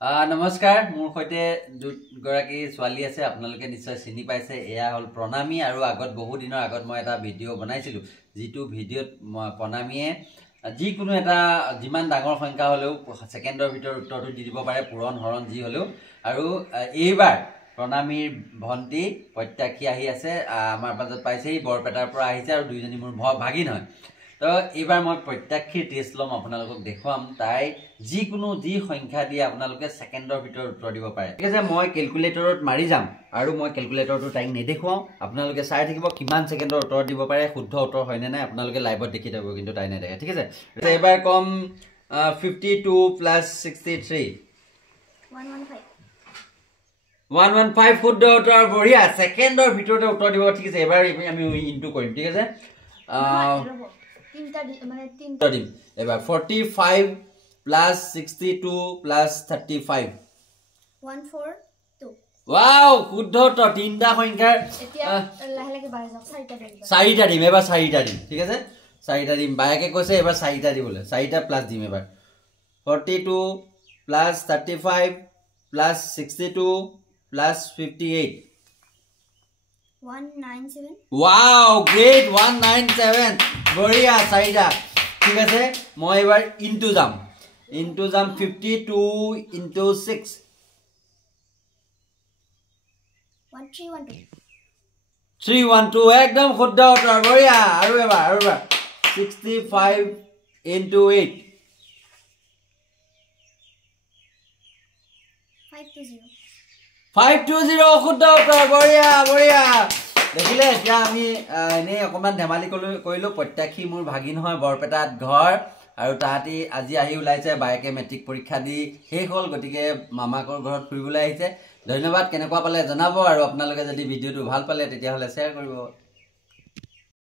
নমস্কাৰ মোৰ সৈতে দুগৰাকী ছোৱালী আছে আপোনালোকে নিশ্চয় চিনি পাইছে এয়া হল প্ৰণামী আৰু আগত বহু দিনৰ আগত মই এটা ভিডিও বনাইছিলো যিটো ভিডিওত প্ৰণামীয়ে যিকোনো এটা যিমান ডাঙৰ সংখ্যা হলেও সেকেন্ডৰ ভিতৰত উত্তৰটো দি দিব পাৰে পূৰণ হৰণ যি হলেও আৰু এইবাৰ প্ৰণামীৰ ভন্টি প্ৰত্যাক্ষী আহি আছে আমাৰ মাজত পাইছেই বৰপেটাৰ পৰা আহিছে আৰু দুইজনী মোৰ ভাগিন হয় তো এইবাৰ মই প্ৰত্যাক্ষী টেষ্ট লম আপোনালোকক দেখুৱাম তাই যিকোনো যি সংখ্যা দিয়ে আপোনালোকে সেকেন্ডৰ ভিতৰত উত্তৰ দিব পাৰে ঠিক আছে মই ক্যালকুলেটৰত মাৰি যাম আৰু মই ক্যালকুলেটৰটো তাইক নেদেখুৱাও আপোনালোকে চাই থাকিব কিমান সেকেন্ডৰ উত্তৰ দিব পাৰে শুদ্ধ উত্তৰ হয় নে নাই আপোনালোকে লাইভত দেখি থাকিব কিন্তু তাই নেদেখে ঠিক আছে এবাৰ কম 52 + 63 115 শুদ্ধ উত্তৰ বঢ়িয়া সেকেন্ডৰ ভিতৰতে উত্তৰ দিব ঠিক আছে এবাৰ আমি ইনটু কৰিম ঠিক আছে তিনটা দিম এবাৰ 45 + 62 + 35 142 ওয়াও শুদ্ধ উত্তৰ তিনটা সংখ্যাৰ এতিয়া লাহে লাহে বাঢ়ি যাওক চাৰিটা দিম এবাৰ চাৰিটা দিম ঠিক আছে চাৰিটা দিম বায়াকে কৈছে এবাৰ চাৰিটা দিবলৈ চাৰিটা প্লাস দিম এবাৰ 42 + 35 + 62 + 58 197 wow great 197 বঢ়িয়া চাৰিটা ঠিক আছে মই এবাৰ ইনটু যাম 52 * 6 312 একদম শুদ্ধ উত্তৰ বঢ়িয়া আৰু এবাৰ 65 * 8 520 শুদ্ধ উত্তৰ বঢ়িয়া বঢ়িয়া দেখিলে এতিয়া আমি এনে অকমান ধেমালি কৰিলো প্ৰত্যাক্ষী মোৰ ভাগিন হয় বৰপেটাত ঘৰ আৰু তাহাঁতি আজি আহি ওলাইছে বাইকে মেট্ৰিক পৰীক্ষা দি শেষ হ'ল গতিকে মামাকৰ ঘৰত ফুৰিবলৈ আহিছে ধন্যবাদ কেনেকুৱা পালে জনাব আৰু আপোনালোকে যদি ভিডিওটো ভাল পালে তেতিয়া হলে শ্বেয়াৰ কৰিব